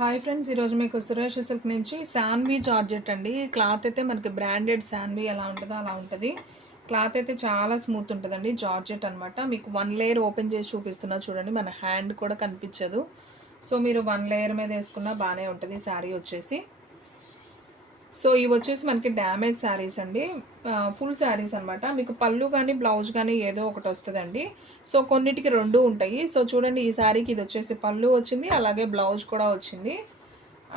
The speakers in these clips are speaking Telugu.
హాయ్ ఫ్రెండ్స్, ఈరోజు మీకు సురేష్ సిల్క్ నుంచి శాన్వి జార్జెట్ అండి. క్లాత్ అయితే మనకి బ్రాండెడ్ శాన్వి ఎలా ఉంటుందో అలా ఉంటుంది. క్లాత్ అయితే చాలా స్మూత్ ఉంటుందండి. జార్జెట్ అనమాట. మీకు వన్ లేయర్ ఓపెన్ చేసి చూపిస్తున్నా చూడండి. మన హ్యాండ్ కూడా కనిపించదు. సో మీరు వన్ లేయర్ మీద వేసుకున్నా బాగానే ఉంటుంది శారీ వచ్చేసి. సో ఇవి వచ్చేసి మనకి డ్యామేజ్ శారీస్ అండి, ఫుల్ శారీస్ అనమాట. మీకు పళ్ళు కానీ బ్లౌజ్ కానీ ఏదో ఒకటి వస్తుందండి. సో కొన్నిటికి రెండు ఉంటాయి. సో చూడండి, ఈ శారీకి ఇది వచ్చేసి పళ్ళు వచ్చింది, అలాగే బ్లౌజ్ కూడా వచ్చింది.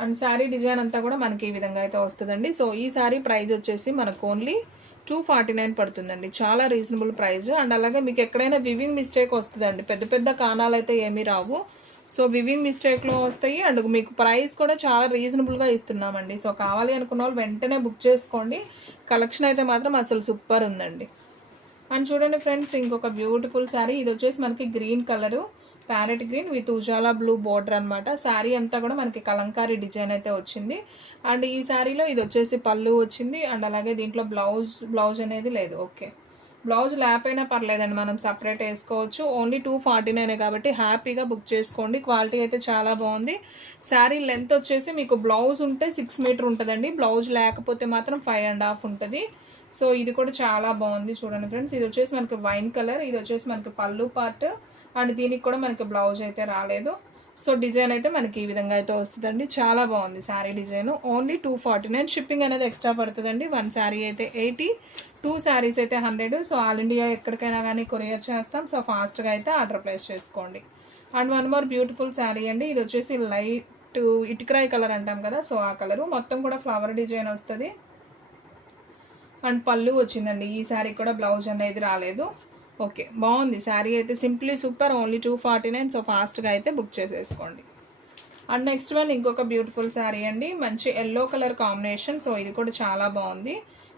అండ్ శారీ డిజైన్ అంతా కూడా మనకి ఈ విధంగా అయితే వస్తుందండి. సో ఈ శారీ ప్రైస్ వచ్చేసి మనకు ఓన్లీ 249 పడుతుందండి. చాలా రీజనబుల్ ప్రైస్. అండ్ అలాగే మీకు ఎక్కడైనా వివింగ్ మిస్టేక్ వస్తుందండి, పెద్ద పెద్ద కాణాలు అయితే ఏమీ రావు. సో వివింగ్ మిస్టేక్లో వస్తాయి. అండ్ మీకు ప్రైస్ కూడా చాలా రీజనబుల్గా ఇస్తున్నామండి. సో కావాలి అనుకున్న వాళ్ళు వెంటనే బుక్ చేసుకోండి. కలెక్షన్ అయితే మాత్రం అసలు సూపర్ ఉందండి. అండ్ చూడండి ఫ్రెండ్స్, ఇంకొక బ్యూటిఫుల్ శారీ. ఇది వచ్చేసి మనకి green colour, parrot green with Ujala blue border అనమాట. శారీ అంతా కూడా మనకి కలంకారీ డిజైన్ అయితే వచ్చింది. అండ్ ఈ శారీలో ఇది వచ్చేసి పళ్ళు వచ్చింది. అండ్ అలాగే దీంట్లో బ్లౌజ్ అనేది లేదు. ఓకే, బ్లౌజ్ లేకపోయినా పర్లేదండి, మనం సపరేట్ వేసుకోవచ్చు. ఓన్లీ 249 కాబట్టి హ్యాపీగా బుక్ చేసుకోండి. క్వాలిటీ అయితే చాలా బాగుంది. శారీ లెంత్ వచ్చేసి మీకు బ్లౌజ్ ఉంటే 6 మీటర్ ఉంటుందండి. బ్లౌజ్ లేకపోతే మాత్రం 5.5 ఉంటుంది. సో ఇది కూడా చాలా బాగుంది. చూడండి ఫ్రెండ్స్, ఇది వచ్చేసి మనకి వైన్ కలర్, ఇది వచ్చేసి మనకి పళ్ళు పార్ట్. అండ్ దీనికి కూడా మనకి బ్లౌజ్ అయితే రాలేదు. సో డిజైన్ అయితే మనకి ఈ విధంగా అయితే వస్తుందండి. చాలా బాగుంది శారీ డిజైన్. ఓన్లీ 249. షిప్పింగ్ అనేది ఎక్స్ట్రా పడుతుందండి. 1 శారీ అయితే 80, 2 శారీస్ అయితే 100. సో ఆల్ ఇండియా ఎక్కడికైనా కానీ కొరియర్ చేస్తాం. సో ఫాస్ట్గా అయితే ఆర్డర్ ప్లేస్ చేసుకోండి. And one more beautiful sari అండి. ఇది వచ్చేసి లైట్ ఇటుకరాయి కలర్ అంటాం కదా, సో ఆ కలరు. మొత్తం కూడా ఫ్లవర్ డిజైన్ వస్తుంది. అండ్ పళ్ళు వచ్చిందండి. ఈ శారీ కూడా బ్లౌజ్ అనేది రాలేదు. ఓకే, బాగుంది శారీ అయితే. Simply super. ఓన్లీ 249. సో ఫాస్ట్గా అయితే బుక్ చేసేసుకోండి. అండ్ నెక్స్ట్ వన్ ఇంకొక బ్యూటిఫుల్ శారీ అండి. మంచి ఎల్లో కలర్ కాంబినేషన్. సో ఇది కూడా చాలా బాగుంది.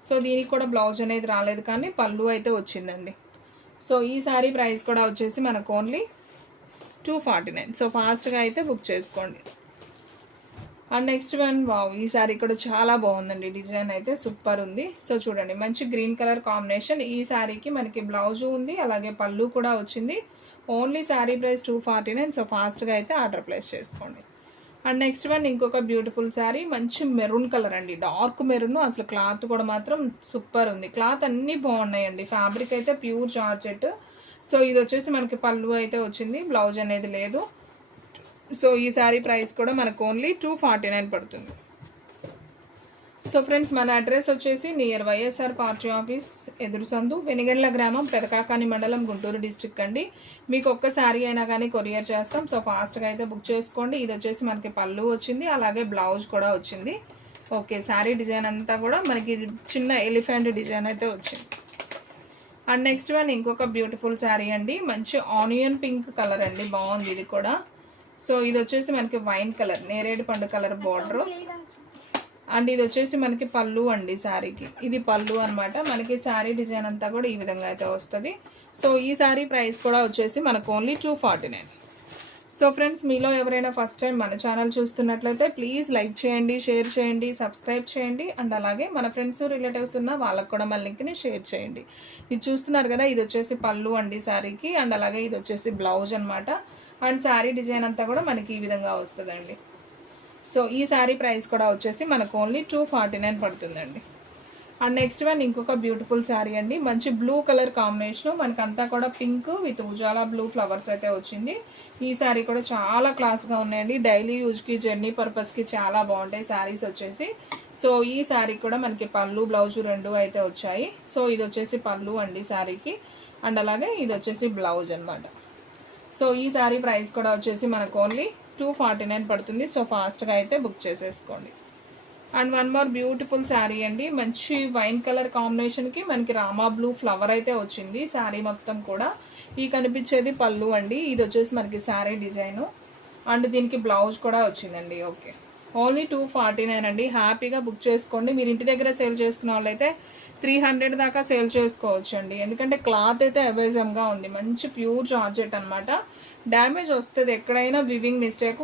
సో దీనికి కూడా బ్లౌజ్ అనేది రాలేదు, కానీ పళ్ళు అయితే వచ్చిందండి. సో ఈ శారీ ప్రైస్ కూడా వచ్చేసి మనకు ఓన్లీ 249. సో ఫాస్ట్గా అయితే బుక్ చేసుకోండి. అండ్ నెక్స్ట్ వన్, వావ్, ఈ శారీ కూడా చాలా బాగుందండి. డిజైన్ అయితే సూపర్ ఉంది. సో చూడండి, మంచి గ్రీన్ కలర్ కాంబినేషన్. ఈ శారీకి మనకి బ్లౌజ్ ఉంది, అలాగే పళ్ళు కూడా వచ్చింది. Only sari price 249. సో ఫాస్ట్గా అయితే ఆర్డర్ ప్లేస్ చేసుకోండి. అండ్ నెక్స్ట్ వన్ ఇంకొక బ్యూటిఫుల్ శారీ. మంచి మెరూన్ కలర్ అండి, డార్క్ మెరూన్. అసలు క్లాత్ కూడా మాత్రం సూపర్ ఉంది. క్లాత్ అన్నీ బాగున్నాయండి. ఫ్యాబ్రిక్ అయితే ప్యూర్ జార్జెట్. సో ఇది వచ్చేసి మనకి పళ్ళు అయితే వచ్చింది, బ్లౌజ్ అనేది లేదు. సో ఈ శారీ ప్రైస్ కూడా మనకు ఓన్లీ 249 పడుతుంది. సో ఫ్రెండ్స్, మన అడ్రస్ వచ్చేసి నియర్ వైఎస్ఆర్ పార్టీ ఆఫీస్ ఎదురు సందు, వెనిగండ్ల గ్రామం, పెదకాకాని మండలం, గుంటూరు డిస్ట్రిక్ట్ అండి. మీకు ఒక్క శారీ అయినా కానీ కొరియర్ చేస్తాం. సో ఫాస్ట్గా అయితే బుక్ చేసుకోండి. ఇది వచ్చేసి మనకి పళ్ళు వచ్చింది, అలాగే బ్లౌజ్ కూడా వచ్చింది. ఓకే, శారీ డిజైన్ అంతా కూడా మనకి చిన్న ఎలిఫెంట్ డిజైన్ అయితే వచ్చింది. అండ్ నెక్స్ట్ వన్ ఇంకొక బ్యూటిఫుల్ శారీ అండి. మంచి ఆనియన్ పింక్ కలర్ అండి, బాగుంది ఇది కూడా. సో ఇది వచ్చేసి మనకి వైన్ కలర్, నేరేడు పండు కలర్ బార్డర్. అండ్ ఇది వచ్చేసి మనకి పళ్ళు అండి శారీకి. ఇది పళ్ళు అనమాట. మనకి శారీ డిజైన్ అంతా కూడా ఈ విధంగా అయితే వస్తుంది. సో ఈ శారీ ప్రైస్ కూడా వచ్చేసి మనకు ఓన్లీ 249. సో ఫ్రెండ్స్, మీలో ఎవరైనా ఫస్ట్ టైం మన ఛానల్ చూస్తున్నట్లయితే ప్లీజ్ లైక్ చేయండి, షేర్ చేయండి, సబ్స్క్రైబ్ చేయండి. అండ్ అలాగే మన ఫ్రెండ్స్ రిలేటివ్స్ ఉన్న వాళ్ళకు కూడా మన లింక్ని షేర్ చేయండి. ఇది చూస్తున్నారు కదా, ఇది వచ్చేసి పళ్ళు అండి శారీకి. అండ్ అలాగే ఇది వచ్చేసి బ్లౌజ్ అనమాట. అండ్ శారీ డిజైన్ అంతా కూడా మనకి ఈ విధంగా వస్తుందండి. సో ఈ శారీ ప్రైస్ కూడా వచ్చేసి మనకు ఓన్లీ 249 పడుతుందండి. అండ్ నెక్స్ట్ వన్ ఇంకొక బ్యూటిఫుల్ శారీ అండి. మంచి బ్లూ కలర్ కాంబినేషన్. మనకంతా కూడా pink with Ujala blue flowers అయితే వచ్చింది. ఈ శారీ కూడా చాలా క్లాస్గా ఉన్నాయండి. డైలీ యూజ్కి, జర్నీ పర్పస్కి చాలా బాగుంటాయి శారీస్ వచ్చేసి. సో ఈ శారీ కూడా మనకి పళ్ళు బ్లౌజ్ రెండు అయితే వచ్చాయి. సో ఇది వచ్చేసి పళ్ళు అండి శారీకి. అండ్ అలాగే ఇది వచ్చేసి బ్లౌజ్ అనమాట. సో ఈ శారీ ప్రైస్ కూడా వచ్చేసి మనకు ఓన్లీ 249 పడుతుంది. సో ఫాస్ట్గా అయితే బుక్ చేసేసుకోండి. And one more beautiful sari అండి. మంచి వైన్ కలర్ కాంబినేషన్కి మనకి రామా బ్లూ ఫ్లవర్ అయితే వచ్చింది శారీ మొత్తం కూడా. ఈ కనిపించేది పళ్ళు అండి. ఇది వచ్చేసి మనకి శారీ డిజైను. అండ్ దీనికి బ్లౌజ్ కూడా వచ్చిందండి. ఓకే, ఓన్లీ 249 అండి. హ్యాపీగా బుక్ చేసుకోండి. మీరు ఇంటి దగ్గర సేల్ చేసుకునే వాళ్ళైతే 300 దాకా సేల్ చేసుకోవచ్చు అండి. ఎందుకంటే క్లాత్ అయితే అవైజంగా ఉంది. మంచి ప్యూర్ జార్జెట్ అనమాట. డ్యామేజ్ వస్తుంది ఎక్కడైనా, వివింగ్ మిస్టేక్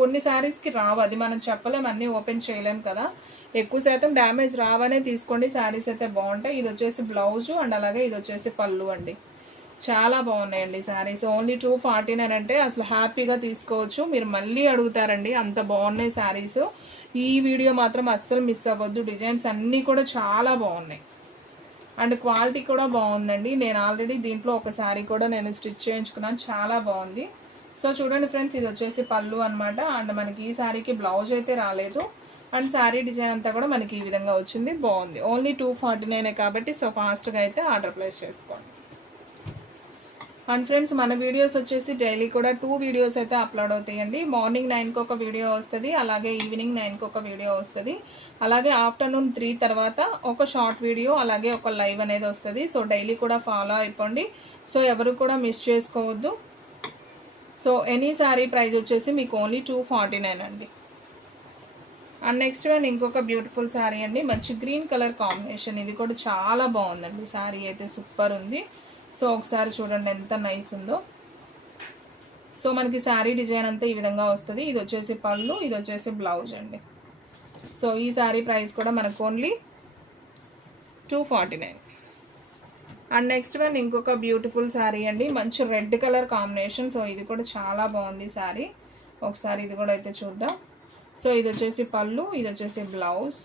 కొన్ని శారీస్కి రావు, అది మనం చెప్పలేము, అన్నీ ఓపెన్ చేయలేము కదా. ఎక్కువ శాతం డ్యామేజ్ రావనే తీసుకోండి. శారీస్ అయితే బాగుంటాయి. ఇది వచ్చేసి బ్లౌజు. అండ్ అలాగే ఇది వచ్చేసి పళ్ళు అండి. చాలా బాగున్నాయండి శారీస్. ఓన్లీ 249 అంటే అసలు హ్యాపీగా తీసుకోవచ్చు. మీరు మళ్ళీ అడుగుతారండి, అంత బాగున్నాయి శారీస్. ఈ వీడియో మాత్రం అస్సలు మిస్ అవ్వద్దు. డిజైన్స్ అన్నీ కూడా చాలా బాగున్నాయి అండ్ క్వాలిటీ కూడా బాగుందండి. నేను ఆల్రెడీ దీంట్లో ఒక శారీ కూడా నేను స్టిచ్ చేయించుకున్నాను, చాలా బాగుంది. సో చూడండి ఫ్రెండ్స్, ఇది వచ్చేసి పళ్ళు అనమాట. అండ్ మనకి ఈ శారీకి బ్లౌజ్ అయితే రాలేదు అండ్ శారీ డిజైన్ అంతా కూడా మనకి ఈ విధంగా వచ్చింది, బాగుంది. ఓన్లీ 249 కాబట్టి సో ఫాస్ట్గా అయితే ఆర్డర్ ప్లేస్ చేసుకోండి. అండ్ ఫ్రెండ్స్, మన వీడియోస్ వచ్చేసి డైలీ కూడా 2 వీడియోస్ అయితే అప్లోడ్ అవుతాయండి. మార్నింగ్ 9కి ఒక వీడియో వస్తుంది, అలాగే ఈవినింగ్ 9కి ఒక వీడియో వస్తుంది, అలాగే ఆఫ్టర్నూన్ 3 తర్వాత ఒక షార్ట్ వీడియో, అలాగే ఒక లైవ్ అనేది వస్తుంది. సో డైలీ కూడా ఫాలో అయిపోండి. సో ఎవరు కూడా మిస్ చేసుకోవద్దు. సో ఎనీ శారీ ప్రైస్ వచ్చేసి మీకు ఓన్లీ 249 అండి. అండ్ నెక్స్ట్ వన్ ఇంకొక బ్యూటిఫుల్ శారీ అండి, మంచి గ్రీన్ కలర్ కాంబినేషన్. ఇది కూడా చాలా బాగుందండి, శారీ అయితే సూపర్ ఉంది. సో ఒకసారి చూడండి ఎంత నైస్ ఉందో. సో మనకి శారీ డిజైన్ అంతా ఈ విధంగా వస్తుంది. ఇది వచ్చేసి పళ్ళు, ఇది వచ్చేసి బ్లౌజ్ అండి. సో ఈ శారీ ప్రైస్ కూడా మనకు ఓన్లీ 249. అండ్ నెక్స్ట్ వన్ ఇంకొక బ్యూటిఫుల్ శారీ అండి, మంచి రెడ్ కలర్ కాంబినేషన్. సో ఇది కూడా చాలా బాగుంది శారీ. ఒకసారి ఇది కూడా అయితే చూద్దాం. సో ఇది వచ్చేసి పళ్ళు, ఇది వచ్చేసి బ్లౌజ్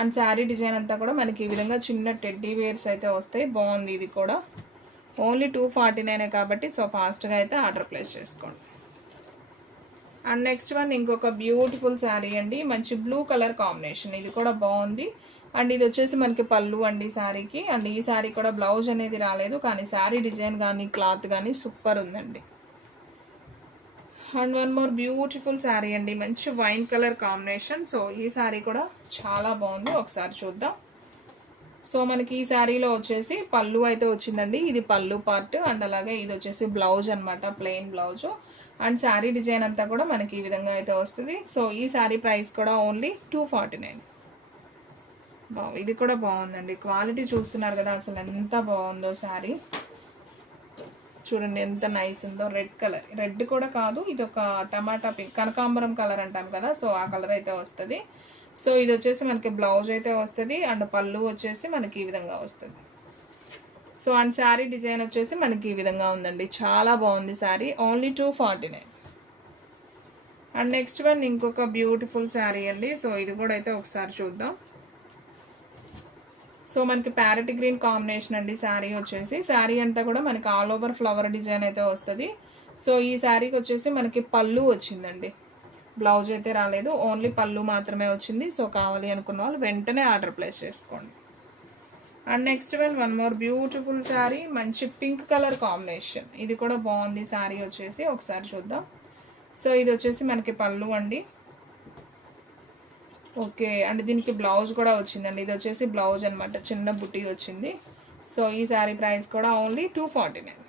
అండ్ శారీ డిజైన్ అంతా కూడా మనకి ఈ విధంగా చిన్న టెడ్డీ వేర్స్ అయితే వస్తాయి, బాగుంది. ఇది కూడా ఓన్లీ 249 కాబట్టి సో ఫాస్ట్గా అయితే ఆర్డర్ ప్లేస్ చేసుకోండి. అండ్ నెక్స్ట్ వన్ ఇంకొక బ్యూటిఫుల్ శారీ అండి, మంచి బ్లూ కలర్ కాంబినేషన్. ఇది కూడా బాగుంది అండ్ ఇది వచ్చేసి మనకి పళ్ళు అండి శారీకి. అండ్ ఈ శారీ కూడా బ్లౌజ్ అనేది రాలేదు, కానీ శారీ డిజైన్ కానీ క్లాత్ కానీ సూపర్ ఉందండి. And one more beautiful sari అండి, మంచి వైన్ కలర్ కాంబినేషన్. సో ఈ శారీ కూడా చాలా బాగుంది, ఒకసారి చూద్దాం. సో మనకి ఈ శారీలో వచ్చేసి పళ్ళు అయితే వచ్చిందండి, ఇది పళ్ళు పార్ట్. అండ్ అలాగే ఇది వచ్చేసి బ్లౌజ్ అనమాట, plain blouse. And sari design అంతా కూడా మనకి ఈ విధంగా అయితే వస్తుంది. సో ఈ శారీ ప్రైస్ కూడా ఓన్లీ 249. ఇది కూడా బాగుందండి, క్వాలిటీ చూస్తున్నారు కదా అసలు ఎంత బాగుందో శారీ. చూడండి ఎంత నైస్ ఉందో. రెడ్ కలర్, రెడ్ కూడా కాదు, ఇది ఒక టమాటా పింక్, కనకాంబరం కలర్ అంటాం కదా, సో ఆ కలర్ అయితే వస్తుంది. సో ఇది వచ్చేసి మనకి బ్లౌజ్ అయితే వస్తుంది అండ్ పళ్ళు వచ్చేసి మనకి ఈ విధంగా వస్తుంది. సో అండ్ శారీ డిజైన్ వచ్చేసి మనకి ఈ విధంగా ఉందండి, చాలా బాగుంది sari. Only 249. And next one ఇంకొక బ్యూటిఫుల్ శారీ అండి. సో ఇది కూడా అయితే ఒకసారి చూద్దాం. సో మనకి ప్యారెట్ గ్రీన్ కాంబినేషన్ అండి శారీ వచ్చేసి. శారీ అంతా కూడా మనకి ఆల్ ఓవర్ ఫ్లవర్ డిజైన్ అయితే వస్తుంది. సో ఈ శారీకి వచ్చేసి మనకి పళ్ళు వచ్చిందండి, బ్లౌజ్ అయితే రాలేదు, ఓన్లీ పళ్ళు మాత్రమే వచ్చింది. సో కావాలి అనుకున్న వాళ్ళు వెంటనే ఆర్డర్ ప్లేస్ చేసుకోండి. And next one more beautiful sari, మంచి పింక్ కలర్ కాంబినేషన్. ఇది కూడా బాగుంది శారీ వచ్చేసి, ఒకసారి చూద్దాం. సో ఇది వచ్చేసి మనకి పళ్ళు అండి. ఓకే, అండ్ దీనికి బ్లౌజ్ కూడా వచ్చిందండి. ఇది వచ్చేసి బ్లౌజ్ అనమాట, చిన్న బుట్టి వచ్చింది. సో ఈ శారీ ప్రైస్ కూడా ఓన్లీ 249.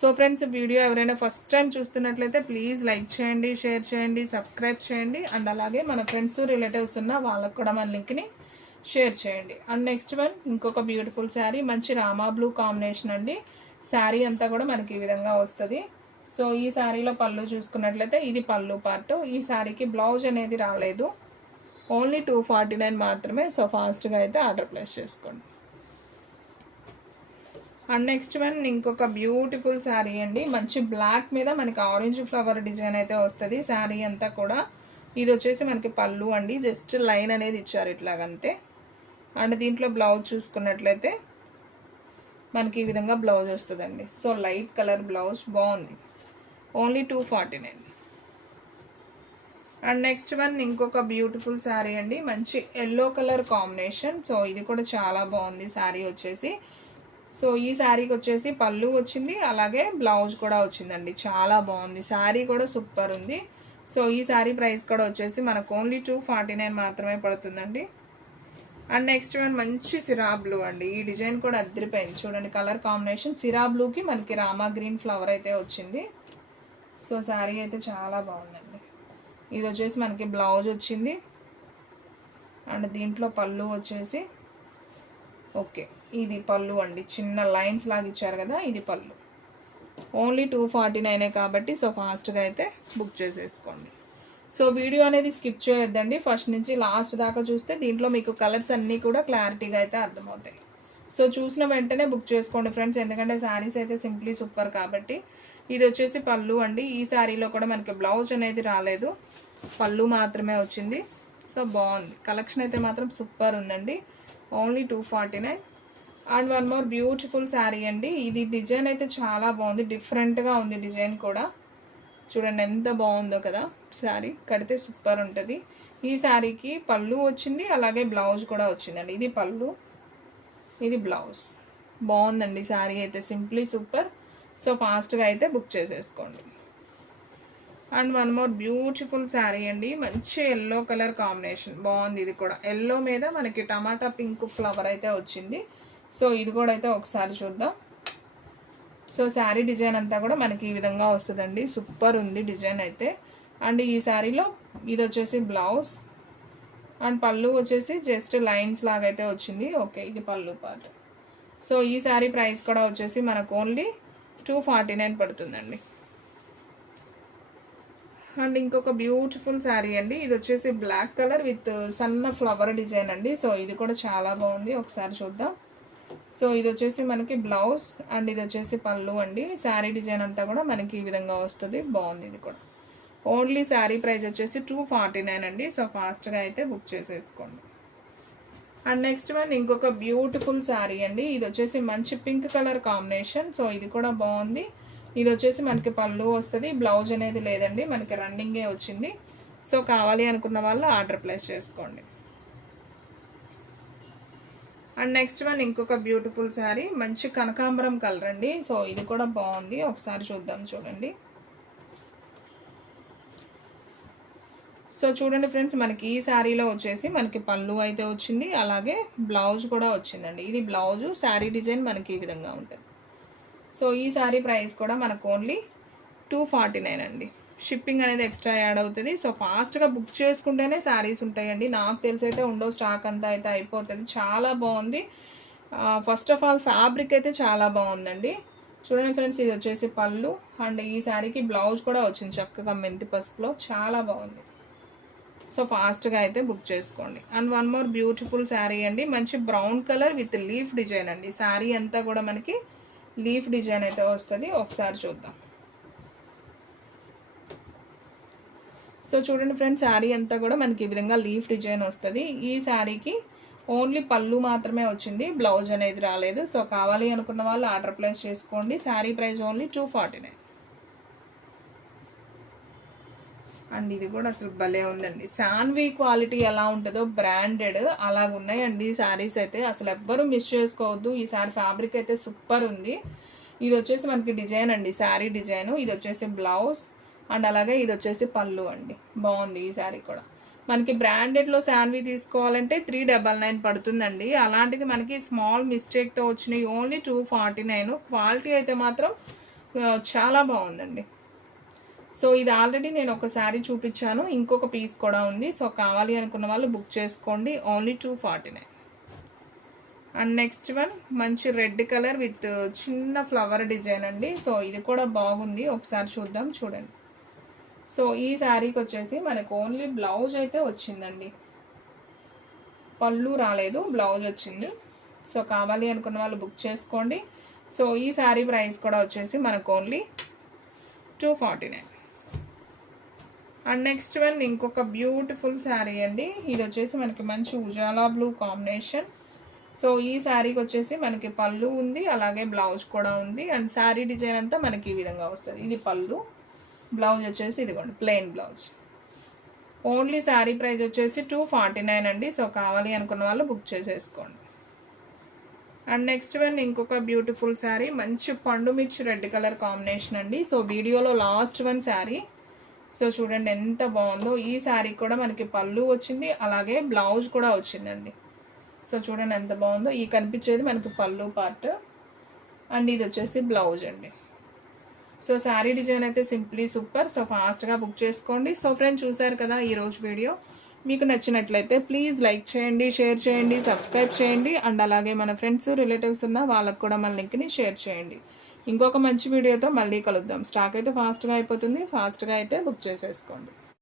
సో ఫ్రెండ్స్, వీడియో ఎవరైనా ఫస్ట్ టైం చూస్తున్నట్లయితే ప్లీజ్ లైక్ చేయండి, షేర్ చేయండి, సబ్స్క్రైబ్ చేయండి. అండ్ అలాగే మన ఫ్రెండ్స్ రిలేటివ్స్ ఉన్న వాళ్ళకు కూడా మన లింక్ని షేర్ చేయండి. అండ్ నెక్స్ట్ వన్ ఇంకొక బ్యూటిఫుల్ శారీ, మంచి రామా బ్లూ కాంబినేషన్ అండి. శారీ అంతా కూడా మనకి ఈ విధంగా వస్తుంది. సో ఈ శారీలో పళ్ళు చూసుకున్నట్లయితే ఇది పళ్ళు పార్ట్. ఈ శారీకి బ్లౌజ్ అనేది రాలేదు, ఓన్లీ 249 మాత్రమే. సో ఫాస్ట్గా అయితే ఆర్డర్ ప్లేస్ చేసుకోండి. అండ్ నెక్స్ట్ వన్ ఇంకొక బ్యూటిఫుల్ శారీ అండి, మంచి బ్లాక్ మీద మనకి ఆరెంజ్ ఫ్లవర్ డిజైన్ అయితే వస్తుంది శారీ అంతా కూడా. ఇది వచ్చేసి మనకి పళ్ళు అండి, జస్ట్ లైన్ అనేది ఇచ్చారు ఇట్లాగంతే. అండ్ దీంట్లో బ్లౌజ్ చూసుకున్నట్లయితే మనకి ఈ విధంగా బ్లౌజ్ వస్తుందండి. సో లైట్ కలర్ బ్లౌజ్, బాగుంది, ఓన్లీ 249. అండ్ నెక్స్ట్ వన్ ఇంకొక బ్యూటిఫుల్ శారీ అండి, మంచి ఎల్లో కలర్ కాంబినేషన్. సో ఇది కూడా చాలా బాగుంది శారీ వచ్చేసి. సో ఈ శారీకి వచ్చేసి పళ్ళు వచ్చింది, అలాగే బ్లౌజ్ కూడా వచ్చిందండి, చాలా బాగుంది శారీ కూడా సూపర్ ఉంది. సో ఈ శారీ ప్రైస్ కూడా వచ్చేసి మనకు ఓన్లీ 249 మాత్రమే పడుతుందండి. అండ్ నెక్స్ట్ వన్ మంచి సిరా బ్లూ అండి, ఈ డిజైన్ కూడా అద్దరిపోయింది. చూడండి కలర్ కాంబినేషన్, సిరా బ్లూకి మనకి రామా గ్రీన్ ఫ్లవర్ అయితే వచ్చింది. సో శారీ అయితే చాలా బాగుందండి. ఇది వచ్చేసి మనకి బ్లౌజ్ వచ్చింది అండ్ దీంట్లో పళ్ళు వచ్చేసి ఓకే ఇది పళ్ళు అండి, చిన్న లైన్స్ లాగా ఇచ్చారు కదా, ఇది పళ్ళు. ఓన్లీ 249 కాబట్టి సో ఫాస్ట్గా అయితే బుక్ చేసేసుకోండి. సో వీడియో అనేది స్కిప్ చేయొద్దండి, ఫస్ట్ నుంచి లాస్ట్ దాకా చూస్తే దీంట్లో మీకు కలర్స్ అన్నీ కూడా క్లారిటీగా అయితే అర్థమవుతాయి. సో చూసిన వెంటనే బుక్ చేసుకోండి ఫ్రెండ్స్, ఎందుకంటే శారీస్ అయితే సింప్లీ సూపర్ కాబట్టి. ఇది వచ్చేసి పళ్ళు అండి. ఈ శారీలో కూడా మనకి బ్లౌజ్ అనేది రాలేదు, పళ్ళు మాత్రమే వచ్చింది. సో బాగుంది, కలెక్షన్ అయితే మాత్రం సూపర్ ఉందండి. Only 249. And one more beautiful sari అండి. ఇది డిజైన్ అయితే చాలా బాగుంది, డిఫరెంట్గా ఉంది డిజైన్ కూడా. చూడండి ఎంత బాగుందో కదా, శారీ కడితే సూపర్ ఉంటుంది. ఈ శారీకి పళ్ళు వచ్చింది, అలాగే బ్లౌజ్ కూడా వచ్చిందండి. ఇది పళ్ళు, ఇది బ్లౌజ్. బాగుందండి శారీ అయితే సింప్లీ సూపర్. సో ఫాస్ట్గా అయితే బుక్ చేసేసుకోండి. And one more beautiful sari అండి, మంచి ఎల్లో కలర్ కాంబినేషన్, బాగుంది. ఇది కూడా ఎల్లో మీద మనకి టమాటా పింక్ ఫ్లవర్ అయితే వచ్చింది. సో ఇది కూడా అయితే ఒకసారి చూద్దాం. సో శారీ డిజైన్ అంతా కూడా మనకి ఈ విధంగా వస్తుందండి, సూపర్ ఉంది డిజైన్ అయితే. అండ్ ఈ శారీలో ఇది వచ్చేసి బ్లౌజ్, అండ్ పళ్ళు వచ్చేసి జస్ట్ లైన్స్ లాగా అయితే వచ్చింది. ఓకే, ఇది పళ్ళు పార్ట్. సో ఈ శారీ ప్రైస్ కూడా వచ్చేసి మనకు ఓన్లీ 249 పడుతుందండి. అండ్ ఇంకొక బ్యూటిఫుల్ శారీ అండి, ఇది వచ్చేసి బ్లాక్ కలర్ విత్ సన్న ఫ్లవర్ డిజైన్ అండి. సో ఇది కూడా చాలా బాగుంది, ఒకసారి చూద్దాం. సో ఇది వచ్చేసి మనకి బ్లౌజ్, అండ్ ఇది వచ్చేసి పళ్ళు అండి. శారీ డిజైన్ అంతా కూడా మనకి ఈ విధంగా వస్తుంది, బాగుంది. ఇది కూడా ఓన్లీ శారీ ప్రైస్ వచ్చేసి 249 అండి. సో ఫాస్ట్గా అయితే బుక్ చేసేసుకోండి. అండ్ నెక్స్ట్ వన్ ఇంకొక బ్యూటిఫుల్ శారీ అండి, ఇది వచ్చేసి మంచి పింక్ కలర్ కాంబినేషన్. సో ఇది కూడా బాగుంది. ఇది వచ్చేసి మనకి పళ్ళు వస్తుంది, బ్లౌజ్ అనేది లేదండి, మనకి రన్నింగే వచ్చింది. సో కావాలి అనుకున్న వాళ్ళు ఆర్డర్ ప్లేస్ చేసుకోండి. అండ్ నెక్స్ట్ వన్ ఇంకొక బ్యూటిఫుల్ శారీ, మంచి కనకాంబరం కలర్ అండి. సో ఇది కూడా బాగుంది, ఒకసారి చూద్దాం. చూడండి, సో చూడండి ఫ్రెండ్స్, మనకి ఈ శారీలో వచ్చేసి మనకి పళ్ళు అయితే వచ్చింది, అలాగే బ్లౌజ్ కూడా వచ్చిందండి. ఇది బ్లౌజు, శారీ డిజైన్ మనకి ఈ విధంగా ఉంటుంది. సో ఈ శారీ ప్రైస్ కూడా మనకు ఓన్లీ 249 అండి. షిప్పింగ్ అనేది ఎక్స్ట్రా యాడ్ అవుతుంది. సో ఫాస్ట్గా బుక్ చేసుకుంటేనే శారీస్ ఉంటాయండి, నాకు తెలిసి అయితే ఉండో స్టాక్ అంతా అయితే అయిపోతుంది. చాలా బాగుంది. ఫస్ట్ ఆఫ్ ఆల్ ఫ్యాబ్రిక్ అయితే చాలా బాగుందండి. చూడండి ఫ్రెండ్స్, ఇది వచ్చేసి పళ్ళు, అండ్ ఈ శారీకి బ్లౌజ్ కూడా వచ్చింది చక్కగా మెంతి పసుపులో, చాలా బాగుంది. సో ఫాస్ట్గా అయితే బుక్ చేసుకోండి. And one more beautiful sari అండి, మంచి brown colour with leaf design అండి. శారీ అంతా కూడా మనకి లీఫ్ డిజైన్ అయితే వస్తుంది, ఒకసారి చూద్దాం. సో చూడండి ఫ్రెండ్స్, శారీ అంతా కూడా మనకి ఈ విధంగా లీఫ్ డిజైన్ వస్తుంది. ఈ శారీకి ఓన్లీ పళ్ళు మాత్రమే వచ్చింది, బ్లౌజ్ అనేది రాలేదు. సో కావాలి అనుకున్న వాళ్ళు ఆర్డర్ ప్లేస్ చేసుకోండి. Sari price only 249. అండ్ ఇది కూడా అసలు భలే ఉందండి, శాన్వి క్వాలిటీ ఎలా ఉంటుందో బ్రాండెడ్ అలాగ ఉన్నాయండి శారీస్ అయితే, అసలు ఎవ్వరూ మిస్ చేసుకోవద్దు. ఈ శారీ ఫ్యాబ్రిక్ అయితే సూపర్ ఉంది. ఇది వచ్చేసి మనకి డిజైన్ అండి, శారీ డిజైన్. ఇది వచ్చేసి బ్లౌజ్, అండ్ అలాగే ఇది వచ్చేసి పళ్ళు అండి, బాగుంది. ఈ శారీ కూడా మనకి బ్రాండెడ్లో శాన్వి తీసుకోవాలంటే 399 పడుతుందండి. అలాంటిది మనకి స్మాల్ మిస్టేక్తో వచ్చినాయి ఓన్లీ 249. క్వాలిటీ అయితే మాత్రం చాలా బాగుందండి. సో ఇది ఆల్రెడీ నేను ఒక శారీ చూపించాను, ఇంకొక పీస్ కూడా ఉంది. సో కావాలి అనుకున్న వాళ్ళు బుక్ చేసుకోండి, ఓన్లీ 249. అండ్ నెక్స్ట్ వన్ మంచి రెడ్ కలర్ విత్ చిన్న ఫ్లవర్ డిజైన్ అండి. సో ఇది కూడా బాగుంది, ఒకసారి చూద్దాం. చూడండి, సో ఈ శారీకి వచ్చేసి మనకు ఓన్లీ బ్లౌజ్ అయితే వచ్చిందండి, పళ్ళు రాలేదు, బ్లౌజ్ వచ్చింది. సో కావాలి అనుకున్న వాళ్ళు బుక్ చేసుకోండి. సో ఈ శారీ ప్రైస్ కూడా వచ్చేసి మనకు ఓన్లీ 249. అండ్ నెక్స్ట్ వన్ ఇంకొక బ్యూటిఫుల్ శారీ అండి, ఇది వచ్చేసి మనకి మంచి ఉజాలా బ్లూ కాంబినేషన్. సో ఈ శారీకి వచ్చేసి మనకి పళ్ళు ఉంది, అలాగే బ్లౌజ్ కూడా ఉంది. అండ్ శారీ డిజైన్ అంతా మనకి ఈ విధంగా వస్తుంది. ఇది పళ్ళు, బ్లౌజ్ వచ్చేసి ఇదిగోండి plain blouse. Only sari price వచ్చేసి 249 అండి. సో కావాలి అనుకున్న వాళ్ళు బుక్ చేసేసుకోండి. అండ్ నెక్స్ట్ వన్ ఇంకొక బ్యూటిఫుల్ శారీ, మంచి పండు మిర్చి రెడ్ కలర్ కాంబినేషన్ అండి. సో వీడియోలో లాస్ట్ వన్ శారీ. సో చూడండి ఎంత బాగుందో. ఈ శారీ కూడా మనకి పళ్ళు వచ్చింది, అలాగే బ్లౌజ్ కూడా వచ్చిందండి. సో చూడండి ఎంత బాగుందో. ఈ కనిపించేది మనకి పళ్ళు పార్ట్, అండ్ ఇది వచ్చేసి బ్లౌజ్ అండి. సో శారీ డిజైన్ అయితే సింప్లీ సూపర్. సో ఫాస్ట్గా బుక్ చేసుకోండి. సో ఫ్రెండ్స్, చూసారు కదా ఈరోజు వీడియో. మీకు నచ్చినట్లయితే ప్లీజ్ లైక్ చేయండి, షేర్ చేయండి, సబ్స్క్రైబ్ చేయండి. అండ్ అలాగే మన ఫ్రెండ్స్ రిలేటివ్స్ ఉన్న వాళ్ళకు కూడా మన లింక్ని షేర్ చేయండి. ఇంకొక మంచి వీడియోతో మళ్ళీ కలుద్దాం. స్టాక్ అయితే ఫాస్ట్గా అయిపోతుంది, ఫాస్ట్గా అయితే బుక్ చేసేసుకోండి.